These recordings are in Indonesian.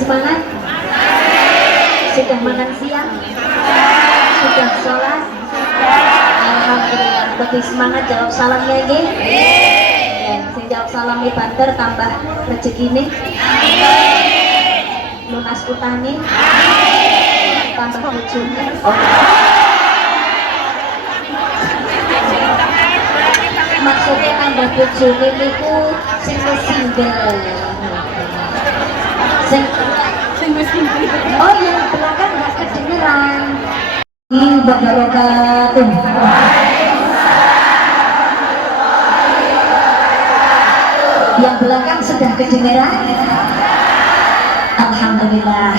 semangat? Sudah makan siang? Sudah sholat? Alhamdulillah. Lebih semangat jawab salamnya ini? Ya, sing jawab salamnya banter tambah rezeki nih. Lunas utangnya. Tambah bojone. Maksudnya tambah bojone niku sing single. Oh yang belakang nggak kedengeran. Wabarakatuh. Yang belakang sudah kedengeran. Alhamdulillah.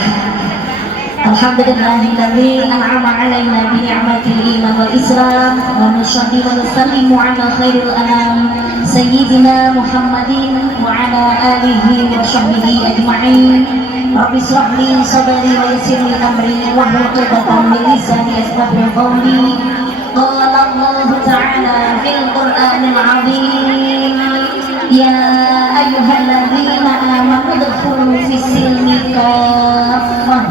Alhamdulillahilladzi an'ama 'alaina bi ni'matil iman wal islam wa nusalli wa nusallimu 'ala khairil anam sayyidina Muhammadin wa 'ala alihi wa sahbihi ajma'in. Rabbi shrah li sadri wa yassir li amri wahlul 'uqdatam min lisani yafqahu qawli. Qala Allah ta'ala fil Qur'anil 'azim ya ayyuhalladzina amanu udkhulu fis silmi kaffah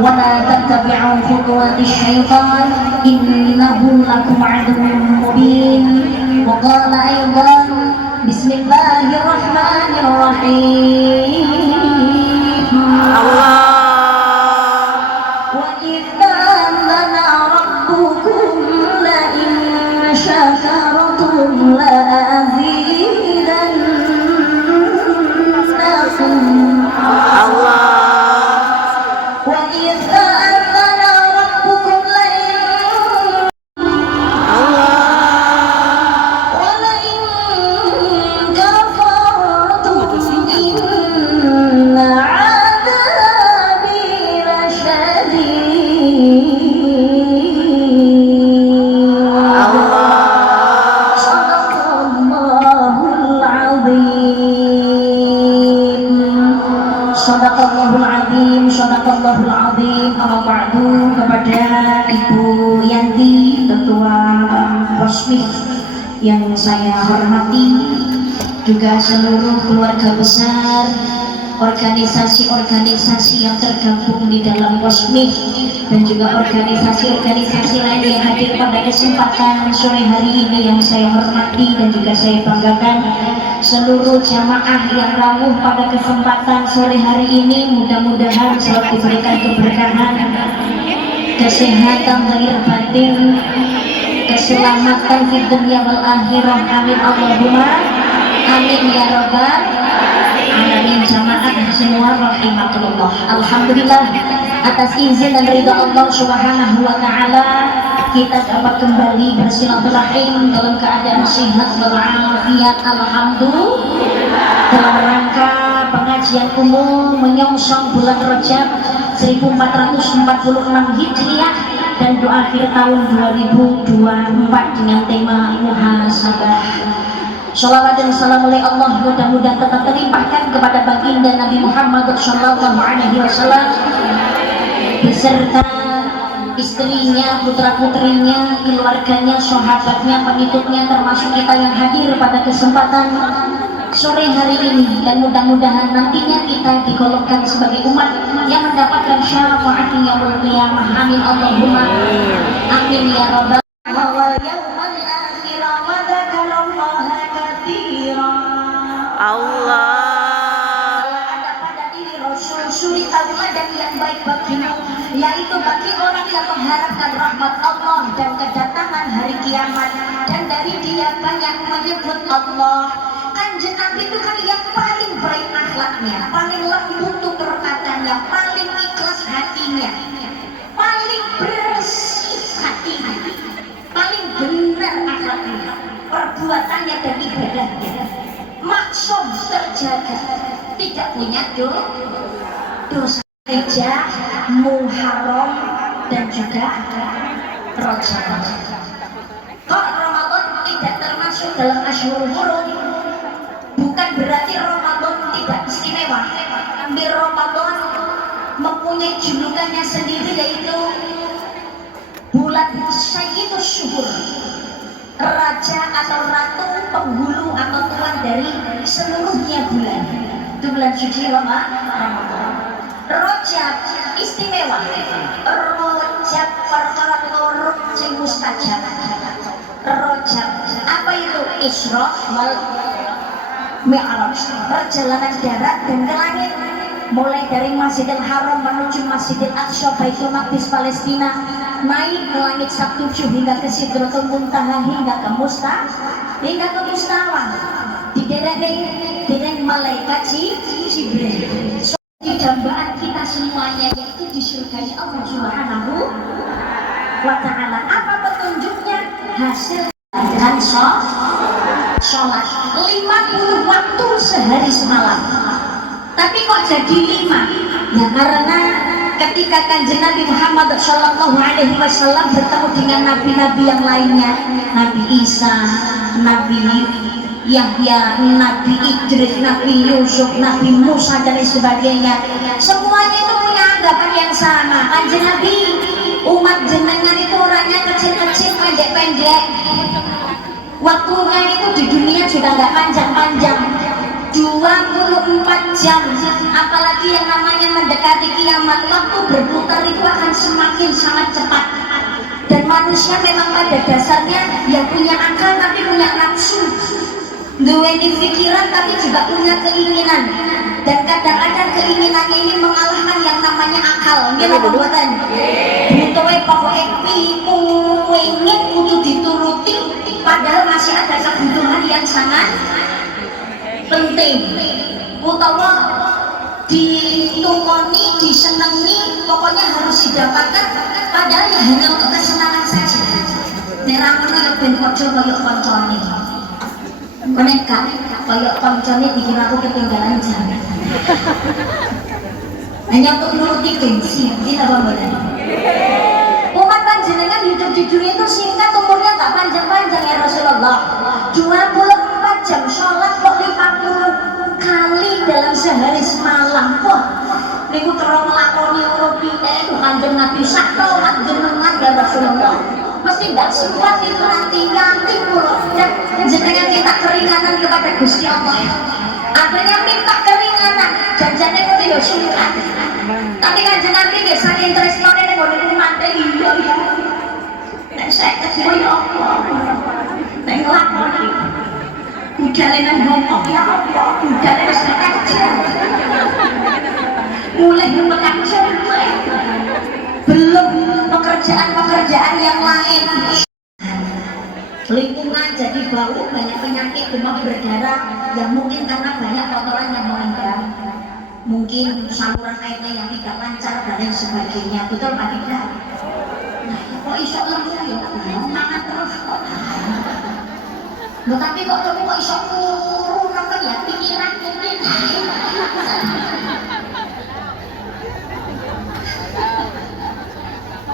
wa la tattabi'u khutuwatis syaitan innahu lakum 'aduwwun mubin. Wa qala aydan bismillahirrahmanirrahim. Allah. Wa idza lana rabbukum la in syakartum la azidannakum. Allah. Wa idza lana rabbukum la in Allah. Wa la in kafartum inna Shadaqallahul azim, shadaqallahul azim. Amma ba'du, kepada Ibu Yanti, Ketua Posmif yang saya hormati, juga seluruh keluarga besar organisasi-organisasi yang tergabung di dalam Posmif dan juga organisasi-organisasi lain yang hadir pada kesempatan sore hari ini yang saya hormati dan juga saya banggakan. Seluruh jamaah yang rawuh pada kesempatan sore hari ini, mudah-mudahan selalu diberikan keberkahan, kesehatan lahir batin, keselamatan di dunia wal akhirah. Amin Allahumma amin ya rabbal alamin. Jamaah semua rahimakumullah. Alhamdulillah atas izin dan ridha Allah Subhanahu wa taala kita dapat kembali bersilaturahim dalam keadaan sehat walafiat. Alhamdulillah. Dalam rangka pengajian umum menyongsong bulan Rajab 1446 Hijriah dan doa akhir tahun 2024 dengan tema muhasabah. Shalawat dan salam oleh Allah mudah-mudahan tetap terlimpahkan kepada baginda Nabi Muhammad sallallahu alaihi wasallam beserta istrinya, putra-putrinya, keluarganya, sahabatnya, pengikutnya, termasuk kita yang hadir pada kesempatan sore hari ini, dan mudah-mudahan nantinya kita digolongkan sebagai umat yang mendapatkan syafaat yaumul qiyamah. Amin Allahumma amin ya rabbal Allah. Suri tauladan yang baik bagimu, yaitu bagi orang yang mengharapkan rahmat Allah dan kedatangan hari kiamat, dan dari dia banyak menyebut Allah. Kanjeng Nabi itu kan yang paling baik akhlaknya, paling lembut tutur katanya, paling ikhlas hatinya, paling bersih hatinya, paling benar akhlaknya, perbuatannya dan ibadahnya, maksum terjaga, tidak punya dosa hijab, muharram dan juga rojab. Kok Ramadan tidak termasuk dalam Ashhurul Hurum? Bukan berarti Ramadan tidak istimewa. Ambil Ramadan mempunyai julukannya sendiri, yaitu bulan Sayyidus Syuhur, raja atau ratu penghulu atau tuan dari seluruhnya bulan. Itu bulan suci Ramadan. Rojab istimewa. Rojab perkara loro sing mustajab. Rojab apa itu? Isra wal Mi'raj, perjalanan darat dan ke langit, mulai dari Masjidil Haram menuju Masjidil Aqsa Baitul Maqdis Palestina, naik ke langit Sabtujuh hingga ke Sidratul Muntaha hingga ke Mustawa, diderek malaikat Jibril. Di dambaan kita semuanya yaitu di surganya Allah Subhanahu wa Ta'ala. Apa petunjuknya? Hasil dan sholat 50 waktu sehari semalam. Tapi kok jadi 5? Ya karena ketika Kanjeng Nabi Muhammad Shallallahu Alaihi Wasallam bertemu dengan nabi-nabi yang lainnya, Nabi Isa, Nabi Yahya, Nabi Idris, Nabi Yusuf, Nabi Musa dan sebagainya, semuanya itu punya anggapan yang sama. Kanjeng Nabi, umat jenengan itu orangnya kecil-kecil, pendek-pendek, waktunya itu di dunia juga nggak panjang-panjang, 24 jam. Apalagi yang namanya mendekati kiamat, waktu berputar itu akan semakin sangat cepat. Dan manusia memang pada dasarnya yang punya akal tapi punya nafsu, duweni pikiran tapi juga punya keinginan, dan kadang-kadang keinginan ini mengalahkan yang namanya akal. Gila pembuatan butuhnya pokoknya pengen kudu dituruti, padahal masih ada kebutuhan yang sangat penting, utawa ditungoni, disenangi, pokoknya harus didapatkan, padahal ya hanya untuk kesenangan saja. Neramun yang ben kojo koyok koncone koneka koyok koncone bikin aku ketinggalan jam hanya untuk nuruti gengsi. Tidak apa-apa. Umat panjenengan hidup di dunia itu singkat, umurnya tak panjang-panjang ya Rasulullah. 24 jam sholat kok 50 kali dalam sehari semalam. Wah, niku terus nglakoni urupi itu Kanjeng Nabi sakto jenengan ya Rasulullah. Mesti tidak sempat itu nanti puluh dan jenengan kita keringanan kepada Gusti Allah. Akhirnya minta keringanan, janjane kok ya singkat. Tapi Kanjeng Nabi nggih saking tresnane ning ngene mate iya ya. Nek saya ketemu ya Allah. Nek nglakoni budale nang ngomong ya Allah, budale wis kecil. Mulai berkacau, belum pekerjaan yang lain. Lingkungan jadi bau, banyak penyakit demam berdarah yang mungkin karena banyak kotoran yang mengendap, mungkin saluran airnya yang tidak lancar dan lain sebagainya. Betul Pak Tidak? Nah, kok iso lemu ya? Mangan terus kok. Loh, tapi kok iso kurung apa ya? Pikiran mungkin.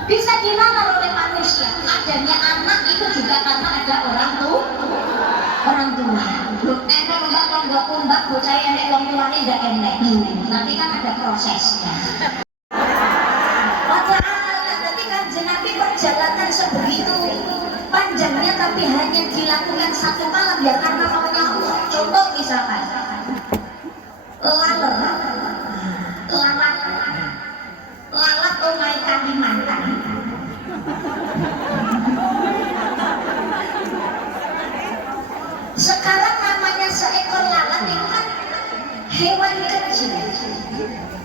Bisa dilakukan oleh manusia. Adanya anak itu juga karena ada orang tua. Loh, enak mbak bocah enek wong tuane ndak enek. Nanti kan ada prosesnya. Jadi Kanjeng Nabi perjalanan sebegitu panjangnya tapi hanya dilakukan satu malam ya karena maunya Allah. Contoh misalkan lalat omahe Kalimantan. Sekarang namanya seekor lalat itu kan hewan kecil.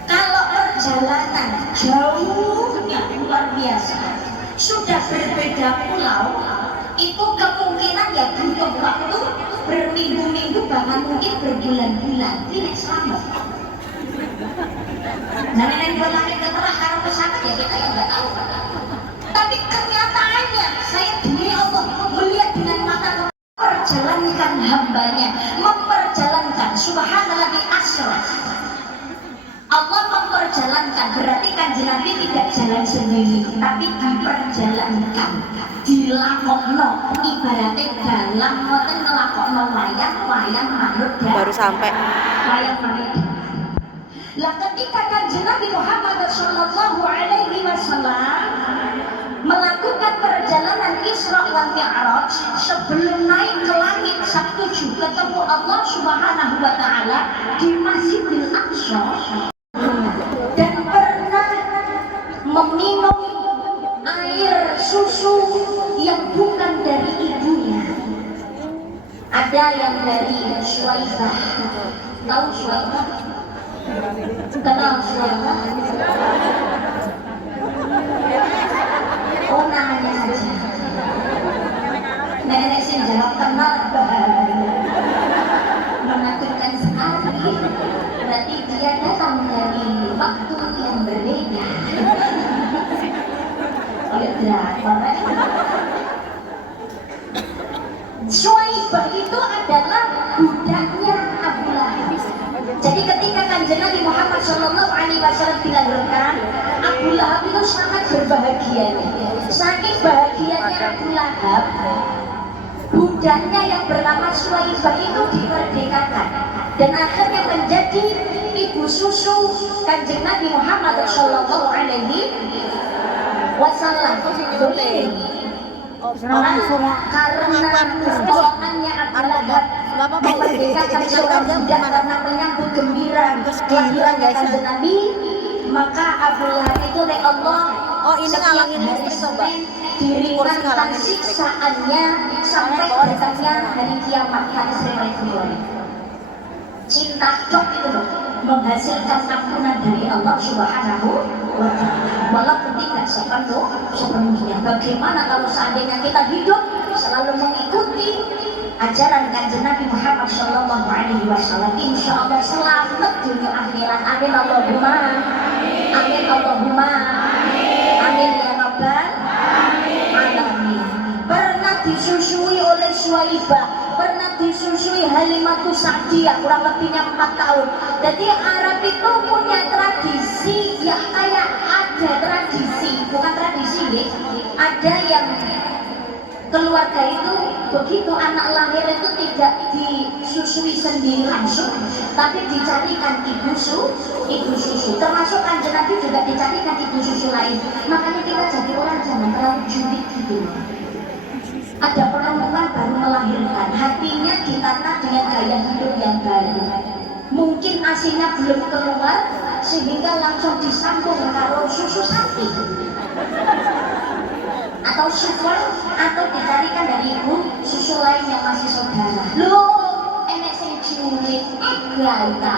Kalau perjalanan jauhnya luar biasa, sudah berbeda pulau, itu kemungkinan ya butuh waktu berminggu-minggu bahkan mungkin berbulan-bulan. Tidak selamat. Nah, nenek berlari ke tengah karena pesawat ya kita yang nggak tahu. Tapi kenyataannya saya demi Allah melihat dengan mata memperjalankan hambanya, memperjalankan subhanallah di asra. Allah memperjalankan, berarti Kanjeng Nabi tidak jalan sendiri, tapi diperjalankan, dilakokno, ibaratnya dalam ngoten ngelakokno wayang manut baru sampai wayang manut. Lah ketika Kanjeng Nabi Muhammad Shallallahu Alaihi Wasallam melakukan perjalanan Isra wal Mi'raj, sebelum naik ke langit Sabtujuh ketemu Allah Subhanahu wa Ta'ala di Masjidil Aqsa, dan susu yang bukan dari ibunya. Ada yang dari Suwaibah. Tahu Suwaibah? Kenal Suwaibah? Oh, namanya saja. Nenek sih jawab kenal, menakutkan sekali. Berarti dia datang dari waktu yang berbeda. Ya drakor. Suwaibah itu adalah budaknya Abu Lahab. Jadi ketika Kanjeng Nabi Muhammad SAW dilahirkan, Abu Lahab itu sangat berbahagia. Saking bahagianya Abu Lahab, budaknya yang bernama Suwaibah itu dimerdekakan dan akhirnya menjadi ibu susu Kanjeng Nabi Muhammad SAW. Karena perjuangannya Abu Lahab memerdekakan seorang budak karena menyambut gembira kelahirannya Kanjeng Nabi, maka Abu Lahab itu oleh Allah setiap hari Senin diringankan siksaannya sampai datangnya hari kiamat. Hadis riwayat Bukhari. Cinta cok itu loh, menghasilkan ampunan dari Allah Subhanahu wa Ta'ala, walaupun tidak sepenuhnya. Bagaimana kalau seandainya kita hidup selalu mengikuti ajaran Kanjeng Nabi Muhammad Shallallahu Alaihi Wasallam, insya Allah selamat dunia akhirat. Amin Allahumma amin Allahumma amin ya Rabbal alamin. Pernah disusui oleh Suwaibah, pernah disusui Halimatus Sa'diyah, kurang lebihnya 4 tahun. Jadi Arab itu punya tradisi yang kayak ada tradisi, bukan tradisi deh. Ada yang keluarga itu begitu anak lahir itu tidak disusui sendiri langsung, tapi dicarikan ibu susu. Termasuk Kanjeng Nabi juga dicarikan ibu susu lain. Makanya kita jadi orang jangan terlalu julid gitu. Ada perempuan baru melahirkan, hatinya ditanam dengan gaya hidup yang baru. Mungkin asinya belum keluar sehingga langsung disambung karo susu sapi atau super, atau dicarikan dari ibu susu lain yang masih saudara. Loh, enek sing julid, gaita.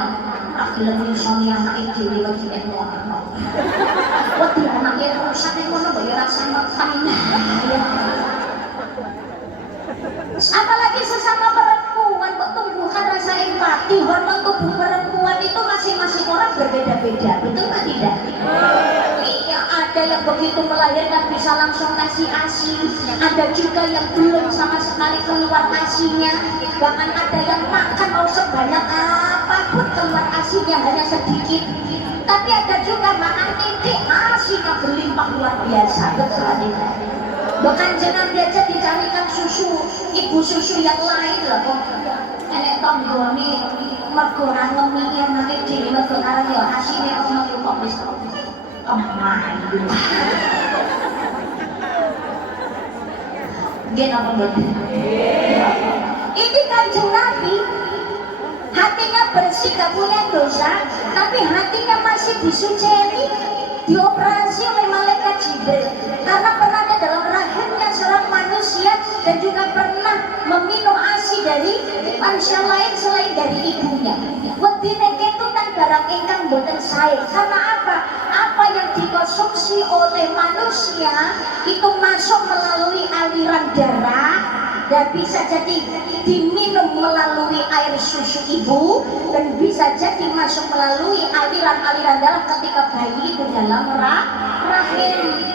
Akhirnya suami anak itu lagi emosional. Waktu anaknya rusak itu mana bayar rasa makan. Apalagi sesama perempuan kok tumbuhkan rasa empati. Hormon tubuh perempuan itu masing-masing orang berbeda-beda, betul nggak tidak? Iya, ada yang begitu melahirkan bisa langsung kasih asi, ada juga yang belum sama sekali keluar asinya, bahkan ada yang makan mau sebanyak apapun keluar asinya hanya sedikit. Tapi ada juga makan titik asinya berlimpah luar biasa, betul nggak tidak? Bahkan jangan aja dicarikan susu, ibu susu yang lain lah kok. Enek tonggoni mergo ora ngemi anake dhewe mergo karang ya asine ono yo kok wis kemayu. Nggih napa mboten? Ini Kanjeng Nabi hatinya bersih, gak punya dosa, tapi hatinya masih disuceni, dioperasi oleh malaikat Jibril karena pernah ada dalam rahimnya seorang manusia dan juga pernah meminum asi dari manusia lain selain dari ibunya. Wedine ketutan barang ingkang boten sae. Karena apa? Apa yang dikonsumsi oleh manusia itu masuk melalui aliran darah dan bisa jadi diminum melalui air susu ibu dan bisa jadi masuk melalui aliran-aliran darah ketika bayi itu dalam rahim.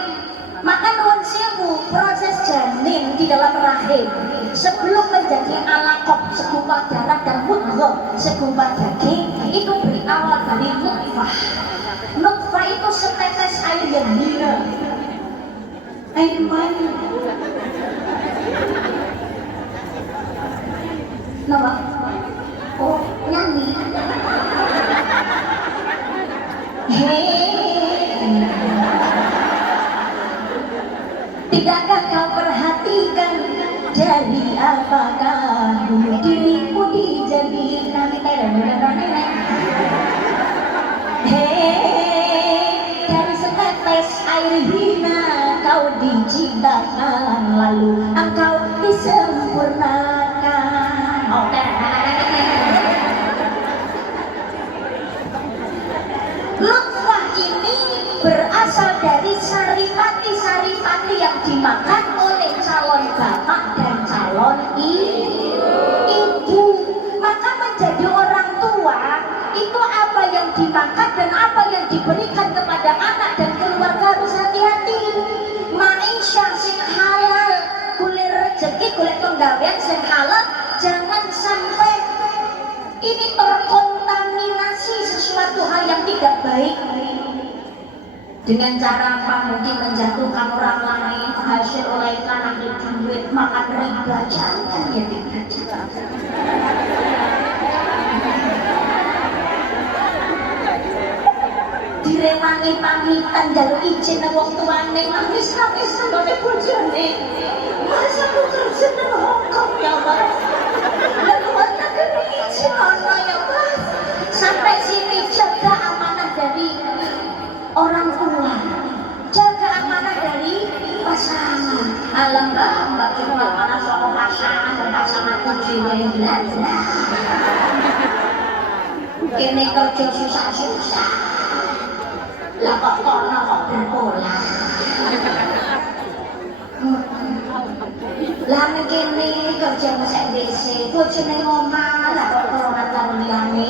Maka nuwun sewu, proses janin di dalam rahim sebelum menjadi alaqah segumpal darah dan mudghah segumpal daging itu berawal dari nutfah. Nutfah itu setetes air yang hina, air mani. Nama? Oh, nyanyi. Tidakkah kau perhatikan dari apakah dulu dirimu dijadikan dari setetes air hina engkau diciptakan, lalu engkau disempurnakan. Oke. Nutfah ini berasal dari saripati yang dimakan oleh calon bapak dan calon ibu. Maka menjadi orang tua itu apa yang dimakan dan apa yang diberikan kepada anak dan keluarga harus hati-hati. Maisha sing halal, kulit rezeki, kulit penggawean sing halal, jangan sampai ini terkontaminasi sesuatu hal yang tidak baik dengan cara apa? Mungkin menjatuhkan orang lain, hasil oleh karena duit, makan riba, jangan ya tidak. Direwangi pamitan jalur izin nang wong tuane, nangis sampe bojone. Masa aku kerja nang Hongkong ya, Mas? Lalu mana izin ana ya, Mas? Sampai sini jaga amanah dari orang tua, jaga amanah dari pasangan. Alam mbak cuma mana soal pasangan dan pasangan kunci wajah. Kene kerja susah-susah. Lah kok kok berpola. Lah kene kerja mesek WC, bojone ngomah, lah kok ora karo liyane.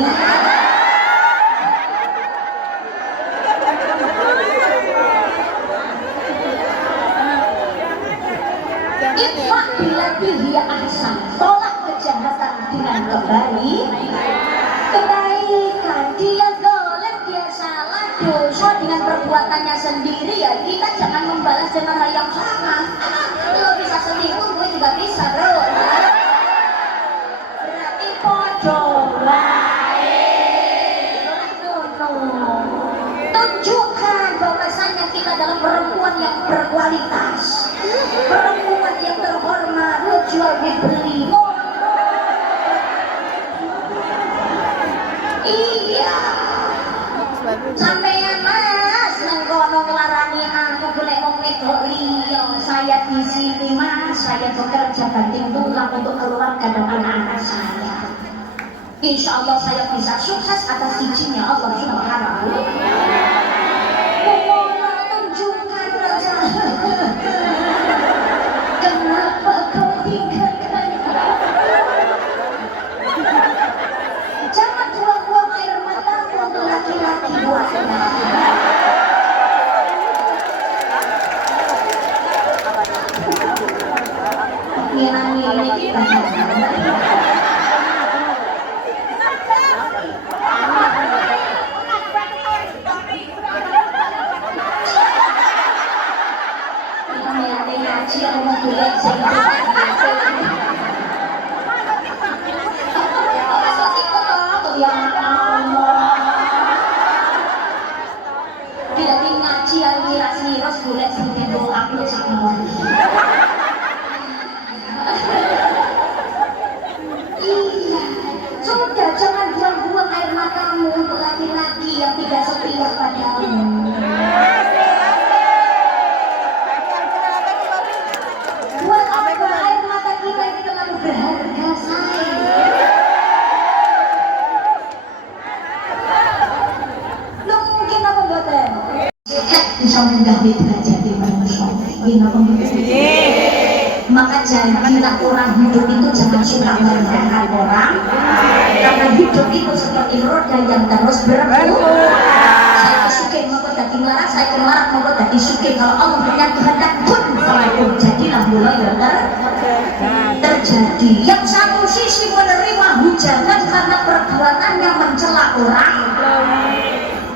Ikhfa bilati hiya ahsan, tolak kejahatan dengan kebaikan. Dia zalim, dia salah, dosa dengan perbuatannya sendiri, ya kita jangan membalas dengan hal yang sama. Lo bisa selingkuh, gue juga bisa, bro. Berarti podo tunjukkan bahwasanya kita adalah perempuan yang berkualitas, perempuan yang terhormat. Lo jual beli, iya. Sampeyan Mas nengkono ngelarani aku golek wong wedok liya. Saya di sini Mas, saya bekerja banting tulang untuk keluarga dan anak-anak saya. Insya Allah saya bisa sukses atas izinnya Allah Subhanahu. Pola tunjukkan raja. Kenapa kau tinggalkan? Jangan buang-buang air matamu untuk laki-laki buatnya. Ini kita. Sudah, jangan buang-buang air matamu untuk laki-laki yang tidak setia padamu. Buat apa air mata kita ini terlalu berharga, sayang. Lu mungkin apa buatan? Bisa menggawe derajat di manusia. Gimana pembuatan? Maka janganlah orang hidup itu jangan suka merendahkan orang, karena hidup itu seperti roda yang terus berputar. Saya kesukai mau tadi marah, saya kemarin mau tadi sukai. Kalau Allah punya kehendak pun pun jadilah mulai yang terjadi. Yang satu sisi menerima hujanan karena perbuatannya mencela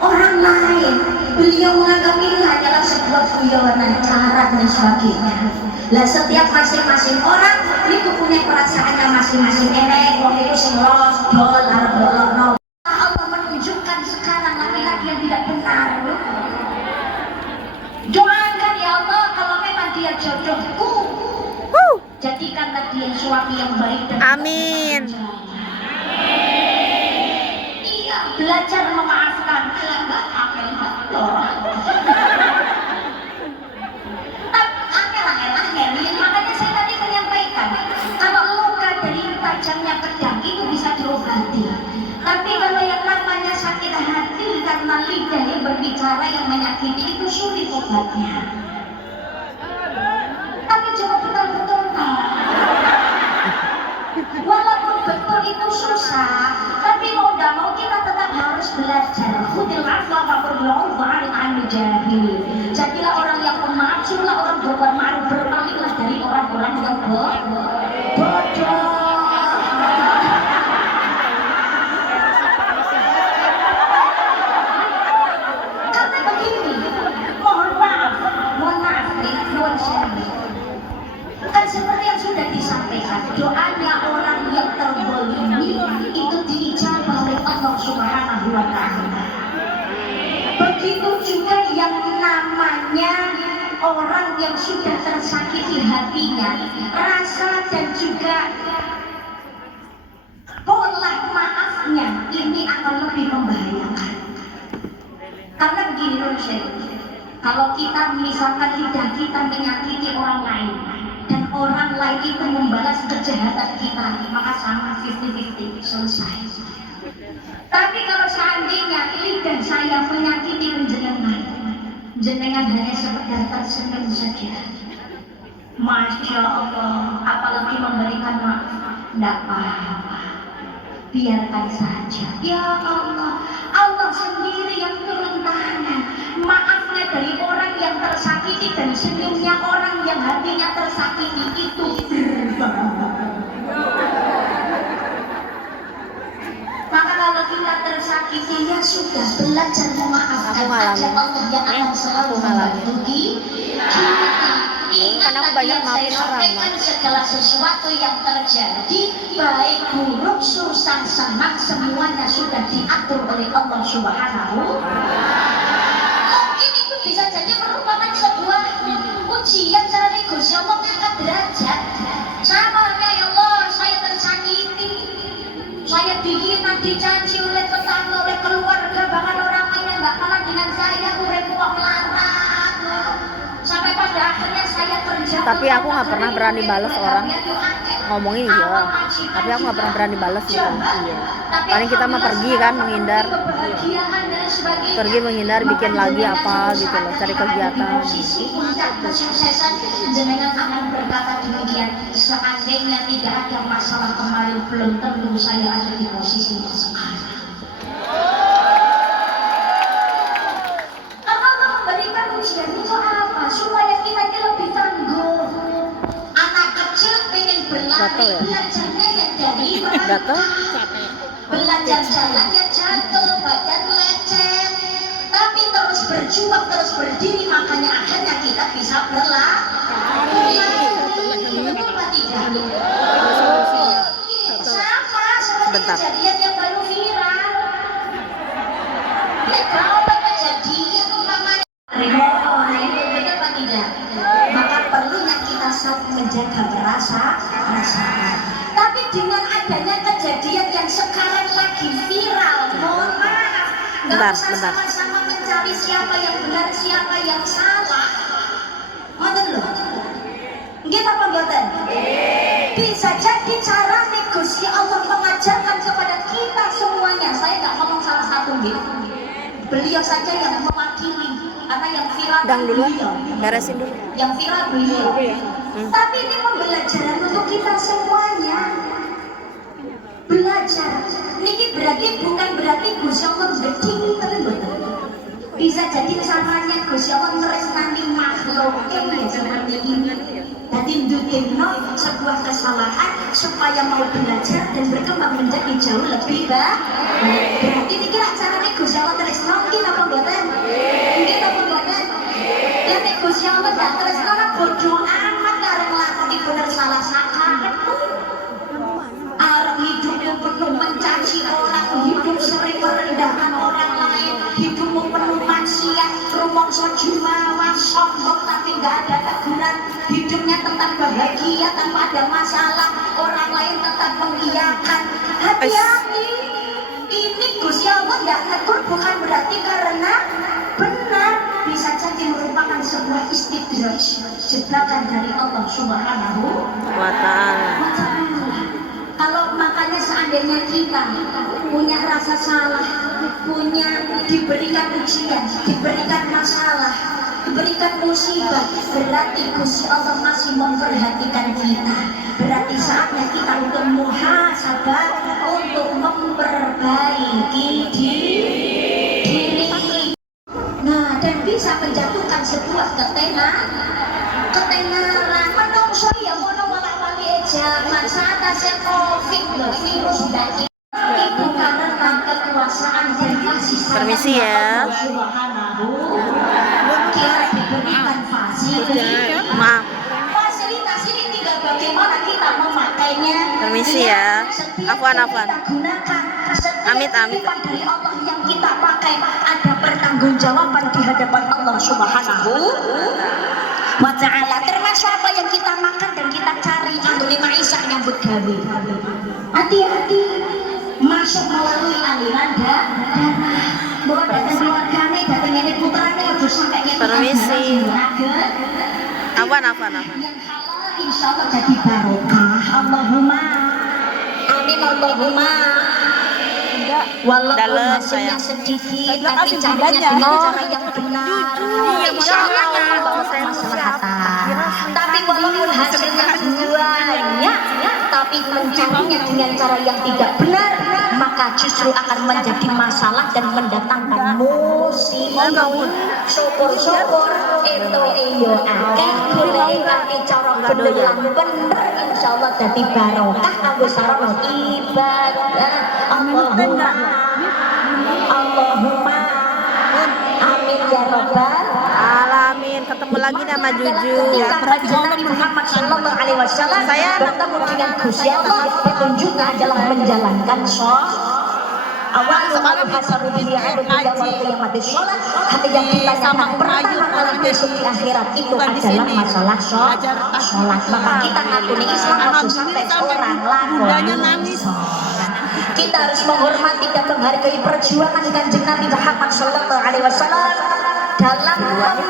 orang lain. Beliau menganggap ini hanyalah sebuah guyonan, cara dan sebagainya. Lah setiap masing-masing orang itu punya perasaannya masing-masing. Wong itu sing los dolar. Allah menunjukkan sekarang laki-laki yang tidak benar. Doakan ya Allah, kalau memang dia jodohku, jadikanlah dia suami yang baik dan amin. Iya, belajar memaafkan. cara yang menyakiti itu sulit obatnya. Tapi coba betul-betul walaupun betul itu susah, tapi mau tidak mau kita tetap harus belajar. Khudil afwa wa'mur anil jahil. Jadilah orang yang pemaaf, suruhlah orang berbuat ma'ruf, berpalinglah dari orang-orang yang bodoh. Karena begini, mohon maaf nih, nuwun sewu. Kan seperti yang sudah disampaikan, doanya orang yang terzalimi itu diijabah oleh Allah Subhanahu wa Ta'ala. Begitu juga yang namanya orang yang sudah tersakiti hatinya, rasa dan juga pola maafnya ini akan lebih membahayakan. Karena begini Rusyid, kalau kita misalkan lidah kita menyakiti orang lain dan orang lain itu membalas kejahatan kita, maka sama 50-50 selesai. Tapi kalau seandainya lidah saya menyakiti jenengan hanya sekedar tersenyum saja, Masya Allah, apalagi memberikan maaf, tidak apa-apa, biarkan saja. Ya Allah, Allah sendiri yang turun tangan. Maafnya dari orang yang tersakiti dan senyumnya orang yang hatinya tersakiti itu berbeda. Maka kalau kita tersakiti, ya sudah, belajar memaafkan aja, Allah yang akan selalu membantu kita. Ingat tadi yang saya sampaikan, segala sesuatu yang terjadi, baik buruk, susah, senang, semuanya sudah diatur oleh Allah Subhanahu. Mungkin itu bisa jadi merupakan sebuah ujian cara negosiasi Allah mengangkat derajat. Sabarnya ya Allah, saya tersakiti, saya dihina, dicaci oleh tetangga, oleh keluarga, bahkan orang lain yang nggak kalah dengan saya, uripku kok melarat, sampai pada akhirnya saya terjatuh. Tapi aku nggak pernah berani balas orang ngomongin iya, tapi aku nggak pernah berani balas gitu. Iya. Paling kita mah pergi kan, menghindar, pergi menghindar, bikin lagi apa gitu loh, cari kegiatan. Kesuksesan jenengan akan berkata demikian, seandainya tidak ada masalah kemarin, belum tentu saya ada di posisi yang sekarang. Allah memberikan ujian itu apa? Supaya kita ini lebih tangguh. Anak kecil pengen berlari, belajarnya yang dari mereka. Belajar jalannya jatuh, badan lecet, tapi terus berjuang, terus berdiri, makanya akhirnya kita bisa berlari. Betul apa tidak? Sama seperti kejadian yang baru viral. Ya kalau kejadian umpamanya betul apa tidak? Maka perlunya kita saling menjaga perasaan. Tapi dengan adanya kejadian yang sekarang lagi viral, mohon maaf, nggak usah sama-sama mencari siapa yang benar, siapa yang salah. Ngoten lho. Nggih apa mboten? Bisa jadi cara negosiasi Allah mengajarkan kepada kita semuanya. Saya nggak ngomong salah satu gitu. Beliau saja yang mewakili, karena yang viral beliau. Beresin dulu. Yang viral beliau. Tapi ini pembelajaran untuk kita semuanya. Belajar. Niki berarti bukan berarti Gusti Allah beding, tapi betul. Bisa jadi caranya Gusti Allah tresnani makhluk yang seperti ini. Jadi ndukino sebuah kesalahan supaya mau belajar dan berkembang menjadi jauh lebih baik. Berarti ini kira caranya Gusti Allah tresno mungkin apa mboten? Mungkin apa mboten? Ya nek Gusti Allah dak tresno bodoh amat kareng lakoni bener salah salah. Arep hidup yang penuh mencaci orang, hidup sering merendahkan orang lain, hidupmu penuh maksiat, rumongso jumawa, sombong tapi nggak ada teguran, hidupnya tetap bahagia tanpa ada masalah, orang lain tetap mengiyakan. Hati-hati, ini Gusti Allah nggak tegur bukan berarti karena benar, bisa jadi merupakan sebuah istidraj, jebakan dari Allah Subhanahu wa Ta'ala. Kalau makanya seandainya kita punya rasa salah, punya diberikan ujian, diberikan masalah, diberikan musibah, berarti Gusti Allah masih memperhatikan kita. Berarti saatnya kita untuk muhasabah, untuk memperbaiki diri. Nah, dan bisa menjatuhkan sebuah ketenaran. Menungso ya mono wala-wali zaman saat saya Covid loh, virus lagi. Itu karena kekuasaan dan kasih sayang Permisi ya. Allah Subhanahu. Kita diberikan fasilitas. Maaf. Fasilitas ini tinggal bagaimana kita memakainya. Permisi ya. Afwan. Kita gunakan. Amit. Setiap dari Allah yang kita pakai ada pertanggungjawaban di hadapan Allah Subhanahu wa ta'ala. Termasuk apa yang kita makan dan kita cari untuk maisha nyambut gawe. Hati-hati masuk melalui aliran darah. Bahwa datang keluarganya, datang ini putranya harus sampai kita. Permisi. Afwan. Yang halal insya Allah jadi barokah. Allahumma amin. Allahumma. Walaupun Dalam, hasilnya sayang. sedikit, tapi caranya dengan cara yang benar. Insya Allah kemaslahatan. Tapi walaupun hasilnya banyak, tapi mencarinya dengan cara yang tidak benar, maka justru akan menjadi masalah dan mendatangkan musibah. Syukur-syukur itu iyo akeh golek kanthi cara bener lan bener, insyaallah dadi barokah kanggo sarana ibadah. Allahumma amin ya rabbal Alamin. Ketemu lagi sama Juju. Nabi Muhammad sallallahu alaihi wasallam Saya bertemu dengan Gusti Allah, petunjuknya adalah menjalankan awal semalam hasaru bihi adu qiyamati sholat. Hati yang kita sama pertama kali besok di akhirat itu adalah masalah sholat. Maka kita ngakuni Islam harus sampai orang lakoni. Kita harus menghormati dan menghargai perjuangan Kanjeng Nabi Muhammad sallallahu alaihi wasallam dalam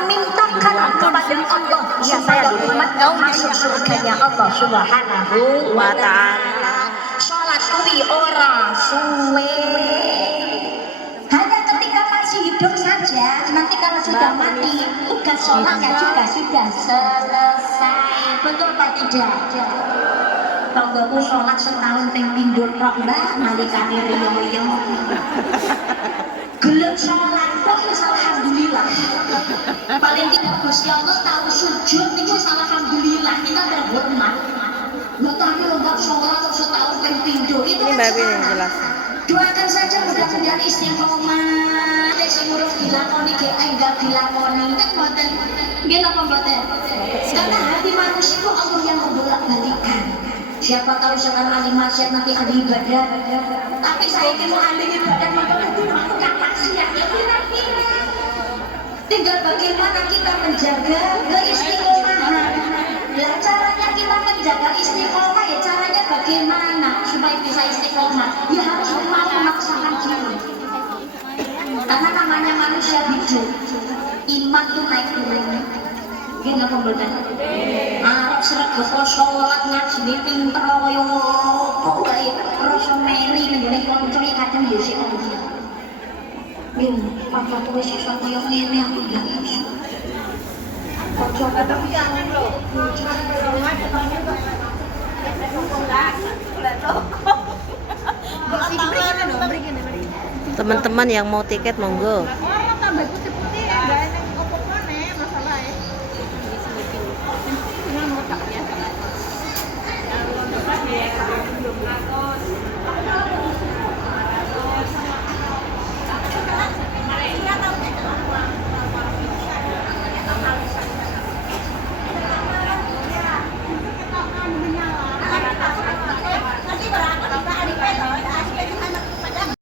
memintakan kepada Allah supaya umatnya masuk surganya Allah Subhanahu wa ta'ala. Sholat kuwi ora suwe, hanya ketika masih hidup saja. Nanti kalau sudah mati tugas sholatnya juga sudah selesai. Betul apa tidak? Tonggoku sholat setahun ping pindho tok mbak, nalikane riyo-riyo gelem sholat kok wis alhamdulillah. Paling tidak Gusti Allah tahu sujud niku alhamdulillah, kita terhormat. Mbak tapi enggak sholat setahun ping pindho itu ini Mbak Bin jelas. Doakan saja mudah-mudahan istiqomah. Sing urus dilakoni ge enggak dilakoni kan mboten. Nggih napa mboten? Karena hati manusia itu Allah yang membolak-balikkan. Siapa tahu sekarang ahli maksiat nanti ahli ibadah, tapi saya mau ahli ibadah melakukan maksiat ya kira-kira. Tinggal bagaimana kita menjaga keistiqomahan. Nah, caranya kita menjaga istiqomah ya caranya bagaimana supaya bisa istiqomah? Ya harus mau memaksakan diri. Karena namanya manusia hidup, iman itu naik turun. Gini apa mboten? Arep sregep sholat ngaji pinter kaya opo wae rasa meri ngene koncone kadang ya sik ono. Min, apa tuh sik kaya ngene aku ya iso. Kocok tapi yang lho. Teman-teman yang mau tiket monggo. Tambah